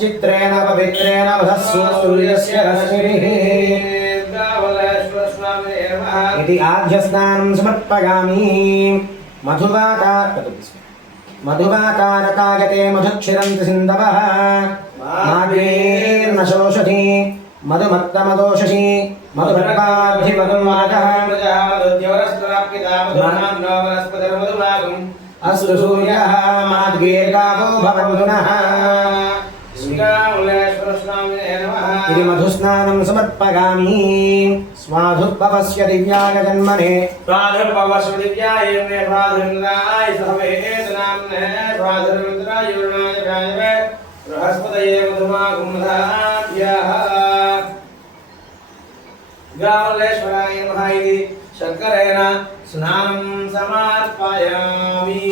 चित्रेण पवित्रेण वधस्सूर्यस्य रश्मिः इति आद्यस्नानं समर्पयामि। मधुवातारकागते मधुक्षिरन्ति सिन्धवः मागेर्न शोषति मधुमत्तमदोषसि मधुभर्गाब्धिमधुमागः अस्तु सूर्यः माद्गेर्गावो भवन्तु नः इति मधुस्नानं समर्पयामि। स्वाधुर्भवस्य दिव्याय जन्मने स्वाधुर्भवस्य दिव्याय स्वाधुर्नाय सहवेदनाम्ने स्वाधुर्रुद्राय युर्णाय बृहस्पतये मधुमागुंधाभ्यः गावलेश्वराय नमः इति शङ्करेण स्नानं समर्पयामि।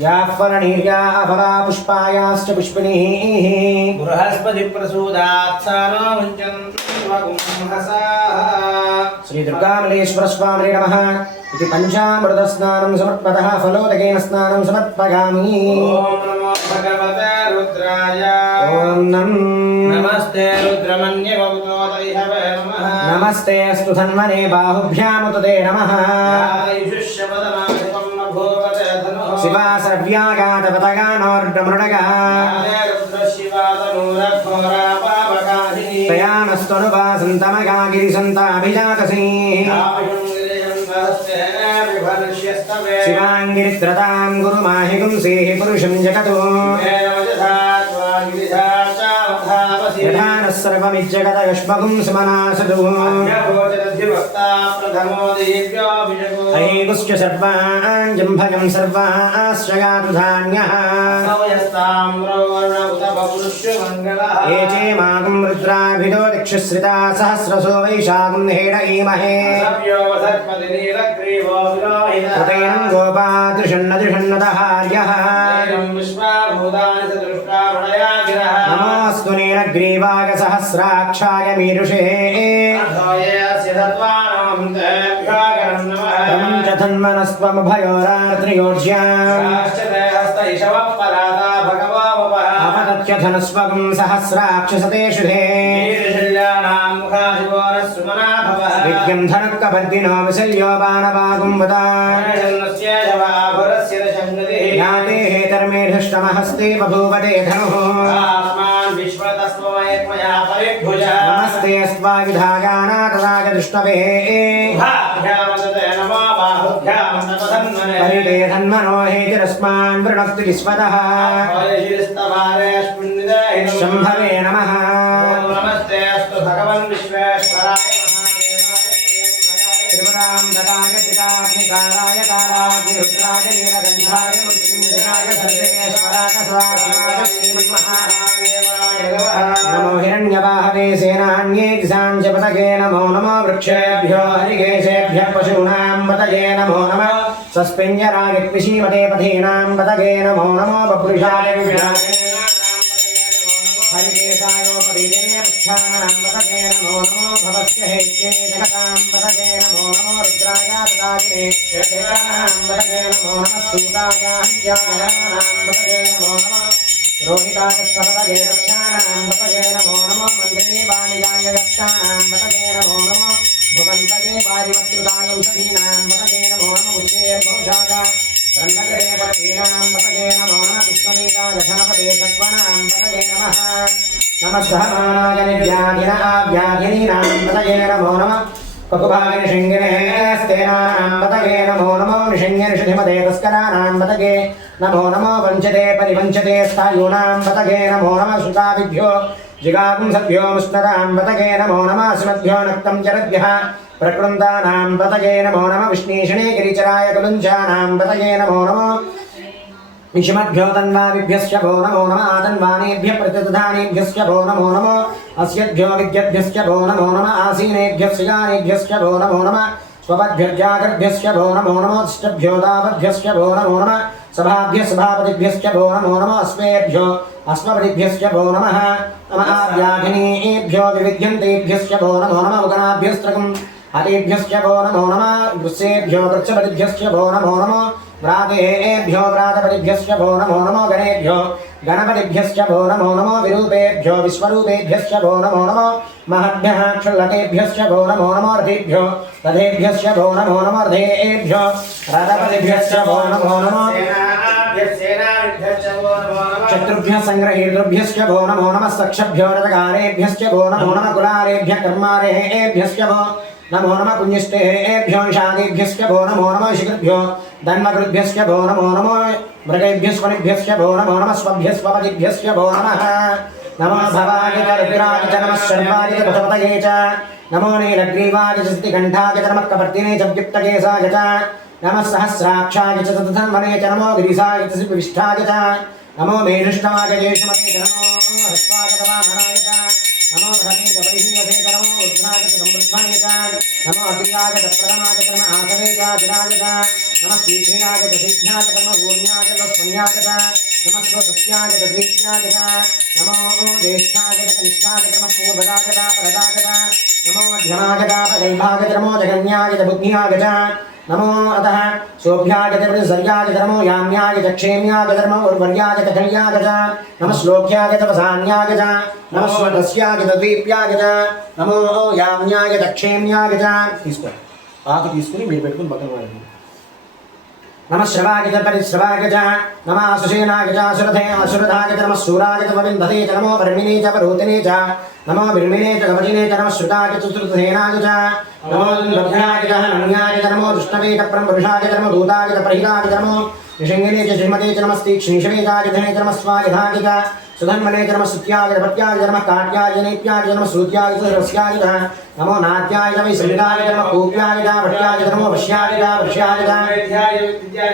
याः फलनीर्याः फला पुष्पायाश्च पुष्पिणीः बृहस्पतिप्रसूदात्सानो मुञ्चन्त्वगुंहसाः श्री दुर्गामलेश्वर स्वामिने नमः इति पञ्चामृतस्नानं समर्पतः फलोदकेन स्नानं समर्पयामि। ॐ नमो भगवते रुद्राय ॐ नमस्ते रुद्रमन्यवतोदयवे नमः नमस्ते अस्तु धन्वने बाहुभ्यामुतते नमः शिवा सर्व्यागातपतगानोर्डमृडगा तयानस्तनुपासन्तमगागिरिसन्ताभिजातसी शिवाङ्गिरित्रतां गुरुमाहिगुंसेः पुरुषं जगतो यथानः सर्वमिज्जगतयुष्मगुं सुमनासतु अहेगुश्च सर्वाञ्जम्भगं सर्वाश्रयातु धान्यः ये चेमागुं रुद्राभिदो दिक्षुश्रिता सहस्रसो वैशाखं हेडयीमहे कृतेनं गोपादृषन्नदृषन्नदहार्यः नमोऽस्तु नीलग्रीवाय सहस्राक्षाय मीरुषे अपतत्यधनस्वगं सहस्राक्षसते शुधे विद्यं धनक्कपर्दिनो विशल्यो बाणवागुम्बता याते हेतर्मेधुष्टमहस्ते बभूवते धनुः नमस्ते स्वायुधागानातरागदुष्टवे परिते धन्मनो हेतिरस्मान् वृणक्तु विश्वतः शम्भवे नमः नमस्ते अस्तु भगवन् विश्वेश्वराय त्रिपुरां ददाय चिदाग्निकाराय काराग्निरुद्राय नीलकण्ठाय मृत्युञ्जयाय सर्वेश्वराय स्वास्माय श्रीमन्महादेवाय नमो हिरण्यवाहवे सेनान्ये दिशाञ्चपतये नमो नमो वृक्षेभ्यो हरिकेशेभ्यः पशूनां पतये नमो नमः सस्पेञ्जरागिक्विषीमते पथीनां पतये नमो नमो बभृषाय विभ्राजे हरिकेशायोपरीते पुच्छानां पतये नमो नमो भवस्य हेत्ये जगतां पतये नमो नमो रुद्राय तदाजिने देवानां पतये नमो नमः सूताय हन्त्यानां पतये नमो नमः रोहितागस्तपतये रक्षाणां पतये नमो नमो मन्त्रिणे वाणिजाय रक्षाणां पतये नमो नमो भुवन्तये वारिवस्त्रुताय औषधीनां पतये नमो नमो उच्चैर्भोषाय ब्रह्मकरे पतीनां पतये नमो नमः विश्वमेकाय धनपते सत्त्वनां पतये नमः नमस्सहमानाय निव्याधिनाव्याधिनीनां पतये नमो नमः पकुभागिनिषिङ्गिनेस्तेनां पतये नमो नमो निषिङ्गिनिषधिमते तस्कराणां पतये नमो नमो वञ्चते परिवञ्चते स्थायूनां पतये नमो नमः श्रुताभिभ्यो जिगाकुं सद्भ्यो मुष्णदां पतगे नमो नमः सुमद्भ्यो नक्तं चरद्भ्यः प्रकृन्दानां पतगे नमो नमः विष्णीषणे गिरिचराय कुलुञ्चानां पतगे नमो नमः विषमद्भ्यो तन्वाविभ्यश्च भो नमो नमः आतन्वानेभ्यः प्रतिदधानेभ्यश्च भो नमो नमः अस्यद्भ्यो विद्यद्भ्यश्च भो नमो नमः आसीनेभ्यश्च यानेभ्यश्च भो नमो नमः स्वपद्भ्यर्जागर्भ्यश्च भो नमो नमः तिष्ठभ्यो दावद्भ्यश्च भो नमो नमः सभाभ्यः सभापतिभ्यश्च भो नमो नमः अस्मेभ्यो अस्मपतिभ्यश्च भो नमः नमः आद्याघिनेभ्यो विविध्यन्तेभ्यश्च भो नमो नमः उगनाभ्यस्त्रकम् हतेभ्यश्च भो नमो नमः वृत्सेभ्यो वृक्षपतिभ्यश्च भो नमो नमः व्रातेभ्यो व्रातपतिभ्यश्च भो नमो नमो गणेभ्यो गणपतिभ्यश्च भो नमो नमो विरूपेभ्यो विश्वरूपेभ्यश्च भो नमो नमो महद्भ्यः क्षुल्लकेभ्यश्च भो नमो नमो रथेभ्यो रथेभ्यश्च भो नमो नमो रथेभ्यो रथपतिभ्यश्च भो नमो नमो शत्रुभ्यः संग्रहेतृभ्यश्च भो नमो नमः सक्षभ्यो रथकारेभ्यश्च भो नमो नमः कुलारेभ्यः कर्मारेभ्यश्च भो नमो नमः पुण्यस्तेभ्यो निषादेभ्यश्च भो नमो नमः शिखिभ्यो धन्मकृद्भ्यश्च भो नमो नमो मृगेभ्यस्वनिभ्यश्च भो नमो नमः स्वभ्यस्वपतिभ्यश्च भो नमः नमो भवाय च रुद्राय च नमः शर्वाय च भूतपतये च नमो नीलग्रीवाय च सिद्धिकण्ठाय च नमः कपर्दिने च व्युक्तकेशाय च नमः सहस्राक्षाय च तद्धन्वने च नमो गिरिशाय च सिद्धिविष्ठाय च नमो मेढुष्टमाय जेष्मते च नमो हस्वाय च वामनाय च नमो बृहते च परिहीयसे च नमो रुद्राय च संवृद्धने च नमो अग्र्याय च प्रथमाय च नमः आसवे च चिराय च नमः शीघ्राय च सिद्ध्याय च नमः ऊर्ण्याय च वस्पन्याय च नमः स्वसस्याय च द्वित्याय च नमो ज्येष्ठाय च कनिष्ठाय च नमः पूर्वदाय च परदाय च नमो मध्यमाय च पदैभाय च नमो जगन्याय च बुद्ध्याय च नमो अतः सोभ्याय च प्रतिसर्याय च नमो याम्याय च क्षेम्याय च नमो उर्वर्याय च खल्याय च नमः श्लोक्याय च वसान्याय च नमः स्वतस्याय च द्वीप्याय च नमो याम्याय च क्षेम्याय च తీసుకో ఆకు తీసుకుని మీరు పెట్టుకుని పక్కన వాడండి नमः श्रवाय च परिश्रवाय च नमः सुषेनाय च सुरथे असुरधाय च नमः शूराय च वविन्धते च नमो वर्मिणे च वरोतिने च नमो बिर्मिणे च कवचिने च नमः श्रुताय च श्रुतसेनाय च नमो लभ्याय च हनन्याय च नमो दुष्टवे च परमपुरुषाय च नमो दूताय च प्रहिताय च नमो निषङ्गिने च श्रीमते च नमस्तीक्ष्णीषवेताय च धने च नमः स्वायुधाय च सुधन्वने च नमः सुत्याय च भट्याय च नमः काट्याय च नेप्याय च नमः श्रुत्याय च रस्याय च नमो नाट्याय च वैसृताय च नमः कूप्याय च भट्याय च नमो वश्याय च वर्ष्याय च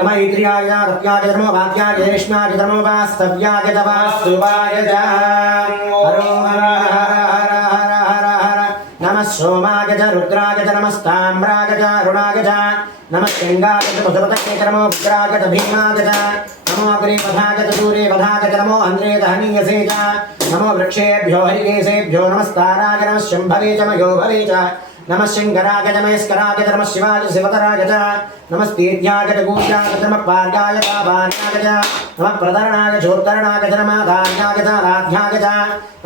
नमः ऐत्र्याय च रत्याय च नमो वाक्याय च रेष्म्याय च नमो वास्तव्याय च वास्तुवाय च हरो हर हर हर हर हर हर नमः सोमाय च रुद्राय च नमस्ताम्राय च अरुणाय च नमः शृङ्गाय च मधुपतये च नमो उग्राय च भीमाय च नमो अग्रेपथाय च सूर्यपथाय च नमो अन्ध्रे च हनीयसे च नमो वृक्षेभ्यो हरिकेशेभ्यो नमस्ताराय नमः शम्भवे च मयोभवे च नमः शङ्कराय च महेश्वराय च नमः शिवाय च शिवतराय च नमस्तीर्याय च कूर्याय च नमः पार्याय च वार्याय च नमः प्रतरणाय च चोत्तरणाय च नमः धार्याय च राध्याय च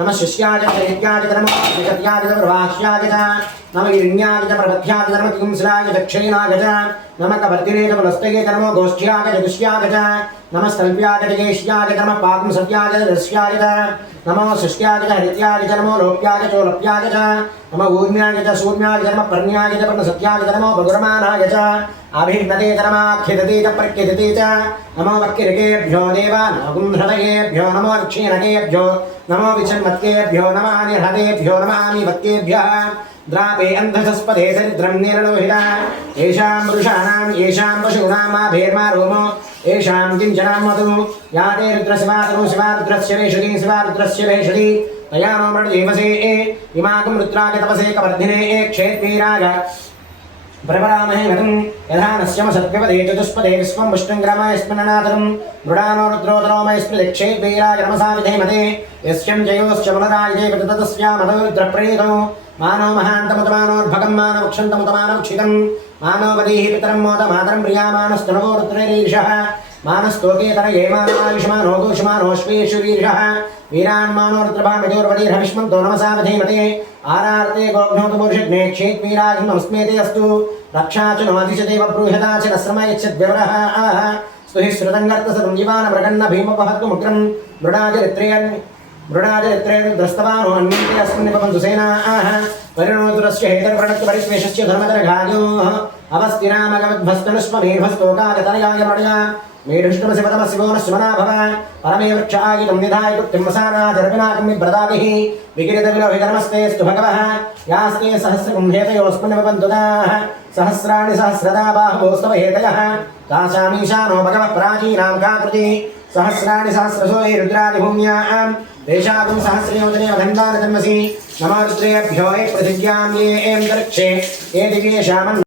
नमः शिष्याय च चैत्याय च नमः विगत्याय च प्रवाह्याय च नमः हिरण्याय च प्रबध्याय च नमः किंसराय च दक्षिणाय च नमः कवर्तिने च पुलस्तये च नमो गोष्ठ्याय च दुष्याय च नमः स्तल्प्याय च केश्याय च नमः पाकं सत्याय च रस्याय च नमो सृष्ट्याय च हरित्याय च नमो लोप्याय च चोलप्याय च नमः ऊर्म्याय च सूर्म्याय च नमः पर्ण्याय च पर्णसत्याय च नमो बगुरमानाय च अभिन्नते च नमः खिदते च प्रख्यदते च नमो वक्किरकेभ्यो देवानागुंहृतयेभ्यो नमो क्षीणकेभ्यो नमो विचन्मत्केभ्यो नमानि हृदेभ्यो नमामि वक्केभ्यः द्रापे अन्धस्पदे दरिद्रं निरलोहिता येषां पुरुषाणां येषां पशूनामाभेर्मा रोमो येषां किञ्चनां मधु याते रुद्रशिवातनु शिवारुद्रस्य वेषति शिवारुद्रस्य वेषति तया नो मृडदेवसे इमाकं रुद्राय तपसे कवर्धिने क्षेत्वीराय प्रवरामहे नतुं यथा नस्यमसद्व्यपदे चतुष्पदे विश्वं मुष्टङ्ग्रमयस्मिन्नाथनं मृडानो रुद्रोतरोमयस्मृक्षेत्वीराय नमसा विधेमते यस्यं जयोश्च मनरायते ततस्यामदरुद्रप्रणीतो मानो महान्तमुतमानोर्भगं मानवक्षन्तमुतमानवक्षितं मानो वदीहि पितरं मोद मातरं प्रियामानस्तनवो रुद्रैरीर्षः मानस्तोकेतनये मानवायुष्मानो गोष्मानोऽश्वेषुरीर्षः वीरान्मानो रुद्रभामिदोर्वदीर्हविष्मन्तो नमसा विधीमते आरार्ते गोघ्नोतपुरुषग्ने क्षेत्वीराय नमस्मेते अस्तु रक्षा च नोऽधिशदेव ब्रूहता च नश्रमयच्छद्व्यवरः स्तुहि श्रुतङ्गर्तसतं जीवानमृगन्न भीमपहत्वमुग्रं मृडाजरित्रेणुद्रस्तवानो अन्यन्ते अस्मिन् निपपन्तु सेनाः परिणोतुरस्य हेतर्प्रणत्वपरिश्वेषस्य धर्मदर्घायोः अवस्थिनामगवद्भस्तनुष्ममेभस्तोकागतनयाय मणया मेढुष्टमशिवतमशिवोनश्वना भव परमे वृक्षायितं निधाय कृत्यं वसानाचरपिनाकं विभ्रदाभिः विकिरितविलोहितनमस्तेऽस्तु भगवः यास्ते सहस्रकुम्भेतयोऽस्मिन् भवन्तुदाः सहस्राणि सहस्रदा बाहुभोस्तव हेतयः तासामीशानो भगवः प्राचीनां काकृति सहस्राणि सहस्रसो ये रुद्रादिभूम्यां देशागुं सहस्रयोजने वधन्वान् जन्मसि नमो रुद्रेभ्यो ये पृथिव्यां ये एं दर्क्षे ये दिव्येषामन्